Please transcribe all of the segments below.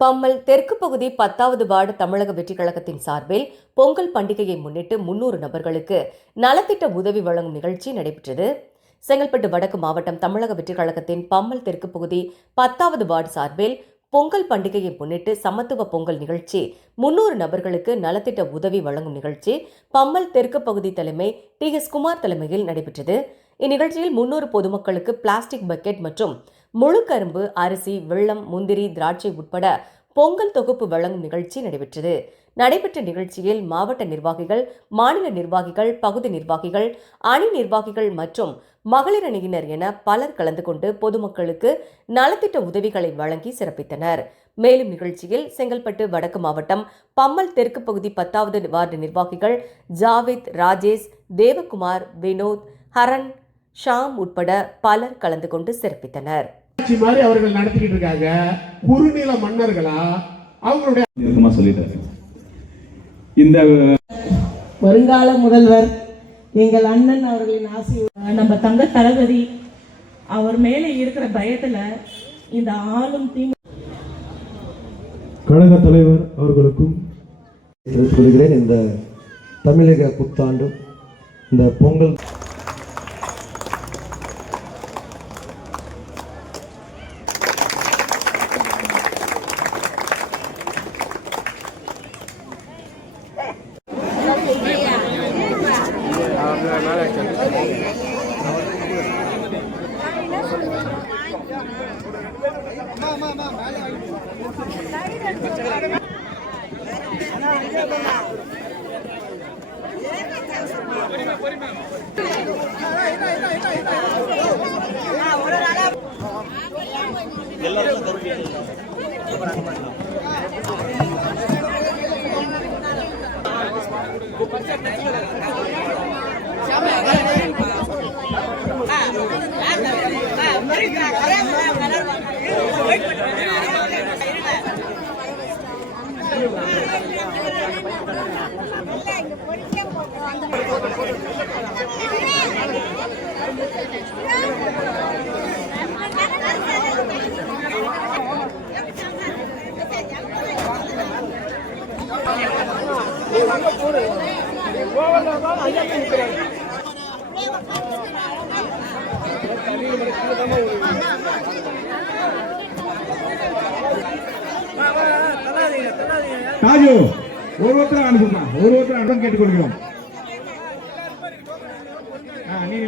பம்மல் தெற்கு பகுதி பத்தாவது வார்டு தமிழக வெற்றிக் கழகத்தின் சார்பில் பொங்கல் பண்டிகையை முன்னிட்டு முன்னூறு நபர்களுக்கு நலத்திட்ட உதவி வழங்கும் நிகழ்ச்சி நடைபெற்றது. செங்கல்பட்டு வடக்கு மாவட்டம் தமிழக வெற்றிக் கழகத்தின் பம்மல் தெற்கு பகுதி பத்தாவது வார்டு சார்பில் பொங்கல் பண்டிகையை முன்னிட்டு சமத்துவ பொங்கல் நிகழ்ச்சி முன்னூறு நபர்களுக்கு நலத்திட்ட உதவி வழங்கும் நிகழ்ச்சி பம்மல் தெற்கு பகுதி தலைமை டி எஸ் குமார் தலைமையில் நடைபெற்றது. இந்நிகழ்ச்சியில் முன்னூறு பொதுமக்களுக்கு பிளாஸ்டிக் பக்கெட் மற்றும் முழு கரும்பு அரிசி வெள்ளம் முந்திரி திராட்சை உட்பட பொங்கல் தொகுப்பு வழங்கும் நிகழ்ச்சி நடைபெற்றது. நடைபெற்ற நிகழ்ச்சியில் மாவட்ட நிர்வாகிகள் மாநில நிர்வாகிகள் பகுதி நிர்வாகிகள் அணி நிர்வாகிகள் மற்றும் மகளிர் அணியினர் என பலர் கலந்து கொண்டு பொதுமக்களுக்கு நலத்திட்ட உதவிகளை வழங்கி சிறப்பித்தனர். மேலும் நிகழ்ச்சியில் செங்கல்பட்டு வடக்கு மாவட்டம் பம்மல் தெற்கு பகுதி பத்தாவது வார்டு நிர்வாகிகள் ஜாவித் ராஜேஷ் தேவகுமார் வினோத் ஹரன் ஷாம் உட்பட பலர் கலந்து கொண்டு சிறப்பித்தனர். ஆட்சி மாதிரி அவர்கள் நடத்திக்கிட்டு இருக்காங்க. குறுநில மன்னர்களா? அவங்களுடைய இந்த வருங்கால முதல்வர் எங்கள் அண்ணன் அவர்களின் ஆசி நம்ம தங்க தளபதி அவர் மேலே இருக்கிற பயத்துல இந்த ஆளும் திமுக கழக தலைவர் அவர்களுக்கும் தெரிவித்துக் கொள்கிறேன் இந்த தமிழக புத்தாண்டு இந்த பொங்கல் எல்லாருக்கும் ராஜு ஒரு ஒருத்தர் அனுப்புமா? ஒரு ஒருத்தர் அனுப்ப கேட்டுக்கொள்கிறோம். ஆ, நீ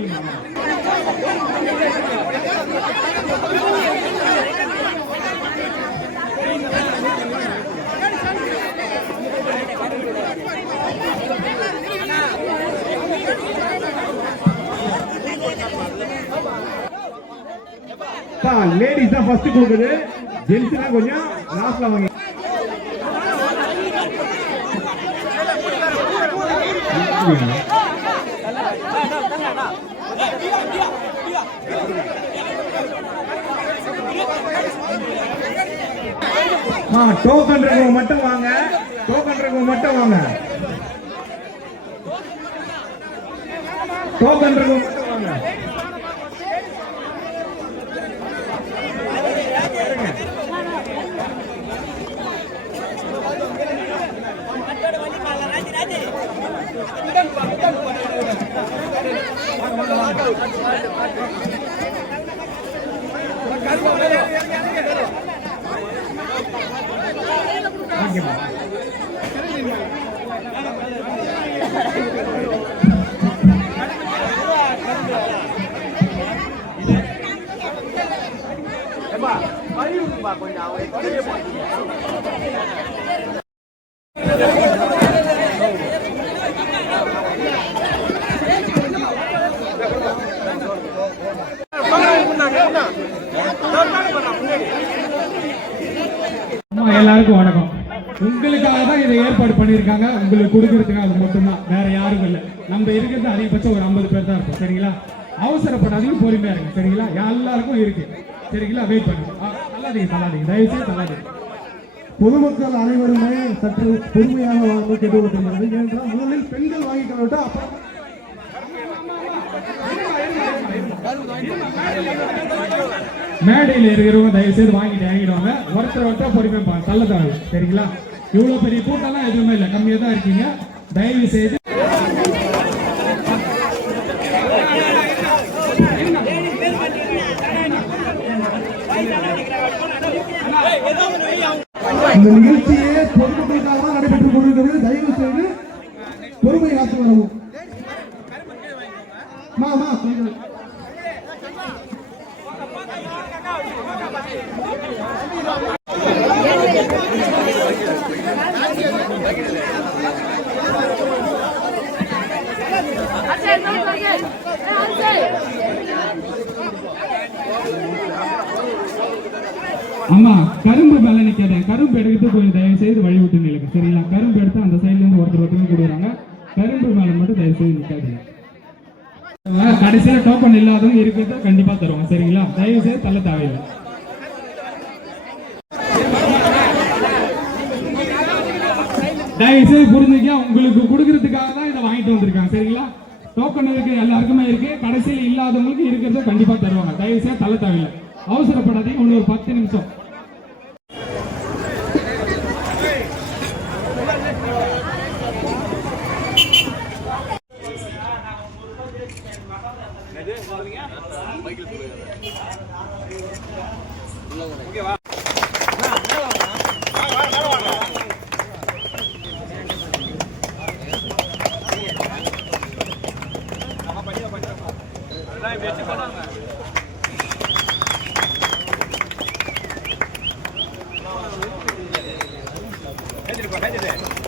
லேடிஸ் தான் ஃபர்ஸ்ட் கொடுக்குது. ஜென்ஸ் தான் கொஞ்சம் லாஸ்ட்ல வாங்க. ஆ டோக்கன் இருக்கவங்க மட்டும் வாங்க. டோக்கன் இருக்கவங்க மட்டும் வாங்க. டோக்கன் இருக்கவங்க கொஞ்சம் எல்லாருக்கும் வணக்கம். உங்களுக்காக தான் இதை ஏற்பாடு பண்ணியிருக்காங்க. உங்களுக்கு கொடுக்கறதுக்காக அது மட்டும்தான். வேற யாரும் இல்லை. நம்ம இருக்கிறது அதிகபட்சம் ஒரு ஐம்பது பேர் தான் இருக்கும். சரிங்களா? அவசரப்படாதீங்க பொறுமையா இருக்கு சரிங்களா? எல்லாருக்கும் இருக்கு. சரிங்களா? வெயிட் பண்ணுங்க. ஆ, தள்ளாதீங்க தள்ளாதீங்க. தயவுசெய்து தள்ளாதீங்க. பொதுமக்கள் அனைவருமே சற்று பொறுமையாக வாங்க கேட்டுக்கொண்டிருக்கிறது ஏனென்றால் முதலில் பெண்கள் வாங்கிக்கொள்ளட்டும் அப்புறம் மேடையில் இருக்கிறவங்க தயவு செய்து வாங்கிட்டு வாங்கிடுவாங்க ஒருத்தர் ஒருத்தர் பொறுமை தள்ள தேவை சரிங்களா? இவ்வளோ பெரிய கூட்டம்லாம் எதுவுமே இல்லை. கம்மியாக தான் இருக்கீங்க. தயவு செய்து இந்த நிகழ்ச்சியே பொதுமக்களுக்காக தான் நடைபெற்றுக் கொண்டிருக்கிறது. தயவு செய்து பொறுமை காத்து வரவும். மா மா கொஞ்சம். ஆமா கரும்பு மேல நிக்காதீங்க கரும்பு எடுக்கிறது கொஞ்சம் தயவு செய்து வழி விட்டு நிலுங்க சரிங்களா? கரும்பு எடுத்து அந்த சைட்ல இருந்து ஒருத்தர் ஒருத்தர் கொடுக்குறாங்க கரும்பு மேல மட்டும் தயவு செய்து நிக்காதீங்க கடைசியில டோக்கன் இல்லாதவங்க இருக்கிறத கண்டிப்பா தருவாங்க. சரிங்களா? தயவு செய்து தள்ள தேவையில்லை. தயவு செய்து புரிஞ்சுக்க உங்களுக்கு கொடுக்கறதுக்காக தான் இதை வாங்கிட்டு வந்திருக்காங்க. சரிங்களா? டோக்கன் இருக்கு எல்லாருக்குமே இருக்கு. கடைசியில் இல்லாதவங்களுக்கு இருக்கிறத கண்டிப்பா தருவாங்க. தயவு செய்து தள்ள தேவையில்லை. அவசரப்படாதீங்க. இன்னும் ஒரு பத்து நிமிஷம். ஓகேவா Hadi bakalım hadi.